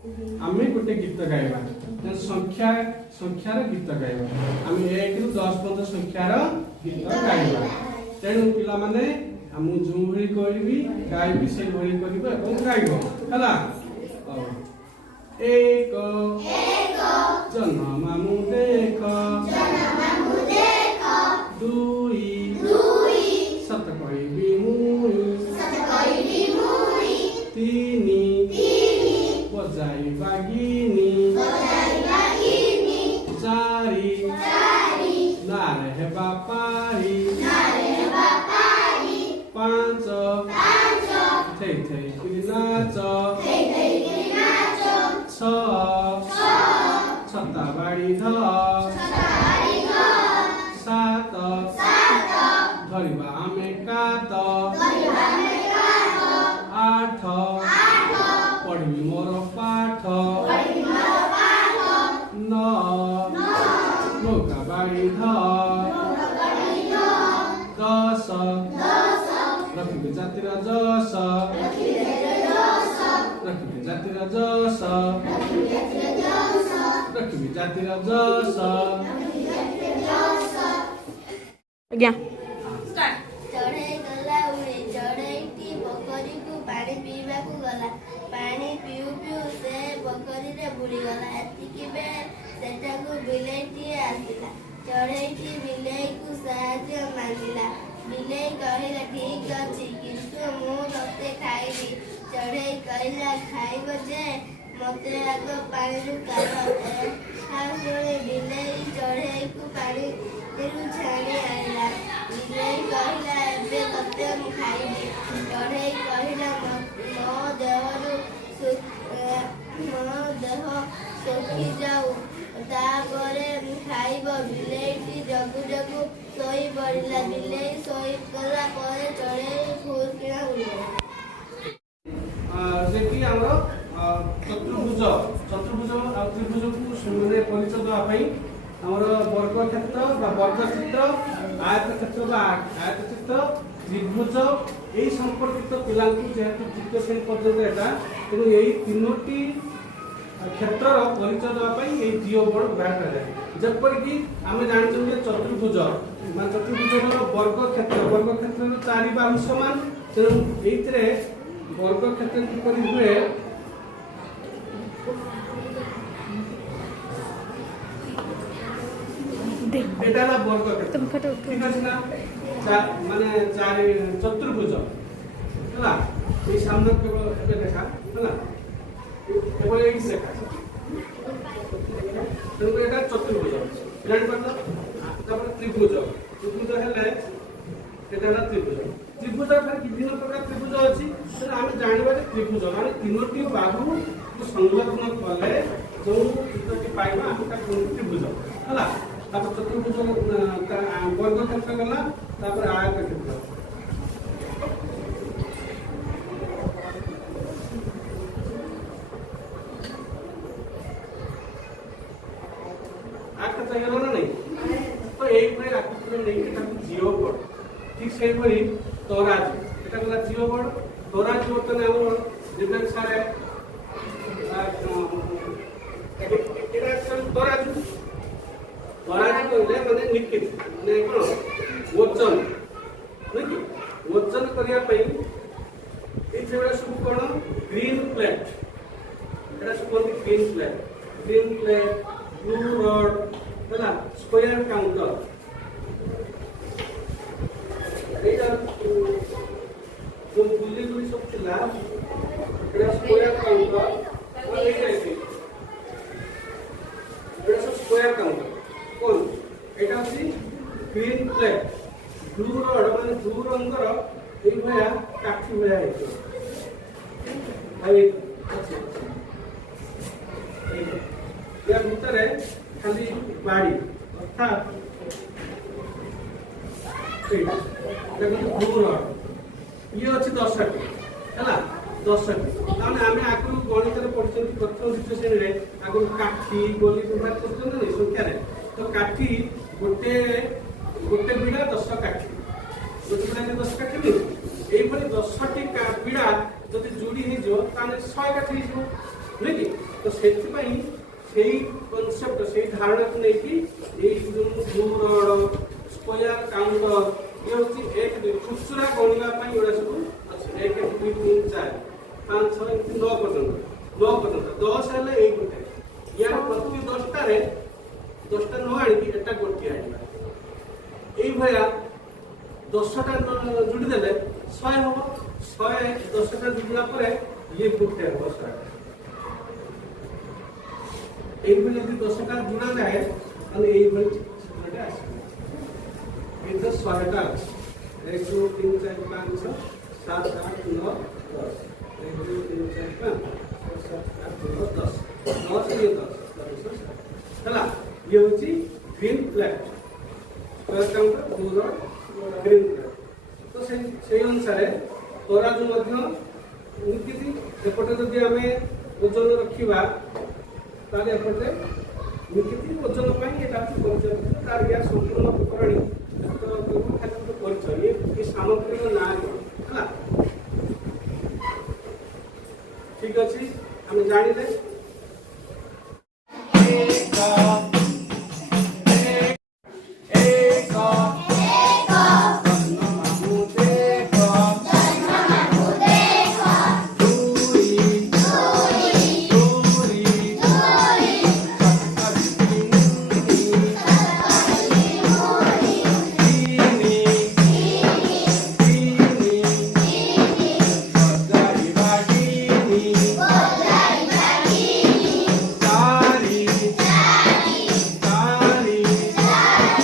आमे गोटे गीत गाइबा संख्या संख्यार गीत गाइबा आमे 1 रु 10 पर्यंत संख्यार गीत गाइबा तेणु पिला माने हम जो भली कहबी गाइबी से भली करबो এবং गाइबो हला एक जन्म मामु देख दुई सत कहबी मुई तीनी बजाई बागिनी चारी नारे हे बापारी पांच थै थै कुली नाच छत्ता बाड़ी ध सात धरिबा आमे कात आठ पढ़ी मोर पाठ नौका बाड़ी ध 10 रखिबे जातिर जस रखिबे जातिर जस रखिबे जातिर जस आज्ञा चढ़े गला उड़े चढ़ेटी बकरी को पानी पीवा को गला पानी पिउ पिउ से बकरी रे बुड़ी गला एतिकी बेले सेटा को बिलेटी आसिला चढ़ेटी बिलेई को साहाଯ୍ୟ मांगिला बिलेई कहिला ठीक अछि किंतु मु तते खाइबी चढ़ेई कहिला खाइब जे मते आग पानी रु काढ हासुरे बिलेई चढ़ेई को पानी रु छाणी आइला बिलेई कहिला एबे तते मु खाइबी चढ़ेई कहिला मो देह सुखी जाऊ तापरे खाइब बिलेईटी जगु जगु सोई पड़िला बिलेई सोई गला परे चढ़ेई फुरकिना उड़िला जेकी हमरो चतुर्भुज और त्रिभुज को माने परिचय दवा पई हमरो वर्ग क्षेत्र बा वर्ग चित्र आयत क्षेत्र बा आयत चित्र त्रिभुज এই সম্পর্কিত পিলাଙ୍କୁ যেহেতু তৃতীয় শ্রেণী পর্যন্ত এটা তেଣु এই তিনোটি ক্ষেত্রর পরিচয় দেওয়া পাই এই জিও বোর্ড ব্যবহার করা যায় যেপরিকি আমি জানিছু যে চতুর্ভুজ মানে চতুর্ভুজর বর্গ ক্ষেত্রর চারি বাহু সমান তেণু এইଥିରେ বর্গ ক্ষেত্র কিপরি হুয়ে এটা হলো বর্গ ক্ষেত্র ঠিক আছে না মানে চারি চতুর্ভুজ হলা এই সামনে কেবল এটা দেখা হলা কেবল এই লেখা তেমন এটা চতুর্ভুজ জানি পারলো তারপরে ত্রিভুজ হেলে এটা হলো ত্রিভুজ ফের বিভিন্ন প্রকার ত্রিভুজ আছে সেটা আমি জানিবা যে ত্রিভুজ মানে তিনোটি বাহু সংলগ্ন কলে যে চিত্রটি পাইবা আমি তাকে ত্রিভুজ হলা তারপর চতুর্ভুজ বর্গ ক্ষেত্র গলা তারপরে আয়ত ক্ষেত্র আয়ত গেল না নাই তো এইভাবে আকৃতি নেই এটা জিও বোর্ড ঠিক সেইভাবে তরাজ এটা গলা জিও বোর্ড তরাজ বর্তমানে আমার ডিফারেন্স সারে এটা তরাজ তরাজ কইলে মানে নিকিত মানে কোন ওজন নাকি ওজন করিয়া পাই এই যেটা সব কোন গ্রিন প্লেট এটা সব গ্রিন প্লেট ব্লু রড হলা স্কয়ার কাউন্টার এইটা जो बुल्ली गुली सब थिला এটা স্কয়ার কাউন্টার এইটা सब स्क्वायर काउंटर কোন এটা হচ্ছে গ্রিন প্লেট ব্লু রড মানে ব্লু রঙর এই ভয়া কাঠি ভয়া হইছে আছে या ভিতরে খালি বাড়ি অর্থাৎ এইটা দেখো ব্লু রড ইয়ে হচ্ছে 10টি হলা 10টি তাহলে আমি আগুন গণিতের পড়ছন্তি প্রথম দ্বিতীয় শ্রেণীরে আগুন কাঠি গলি ব্যবহার করছন্তি না সংখ্যারে তো কাঠি গোটে গোটে বিড়া 10 কাঠি গোটে বিড়া 10 কাঠি নি এইভাবে 10টি বিড়া যদি যোড়ি হই যাও তাহলে 100 কাঠি হই যাও নাকি तो से कनसेप्ट से धारणा को लेकिन रड स्क्वायर काउंटर ये हूँ एक खुचुरा गणना एड़ा सब अच्छे 1 2 3 4 5 6 9 पर्यटन 10 हेल्ले यही गोटे यार प्रति 10टा न आनिकी एटा गोटे आना ये 10टा जोड़ीदे 100 हम 100 10टा जोड़ला ये गोटे हम 100 यदि 10टा जोड़ा जाए ये चित्रटा आस 100टा अच्छे 1 2 3 4 5 6 7 8 9 10 1 2 3 4 5 6 7 8 9 10 10 ये 10 है ये हूँ ग्रीन फ्लैग स्क्वायर काउंटर 2 रड ग्रीन फ्लैग तो से अनुसार तराजू एमती एपटे जदि आम ओजन रखा ताले एपटे निकिति ओजन परिचय तार या संपूर्ण विवरणी परिचय ये सामग्री ना है ठीक अच्छे आम जाने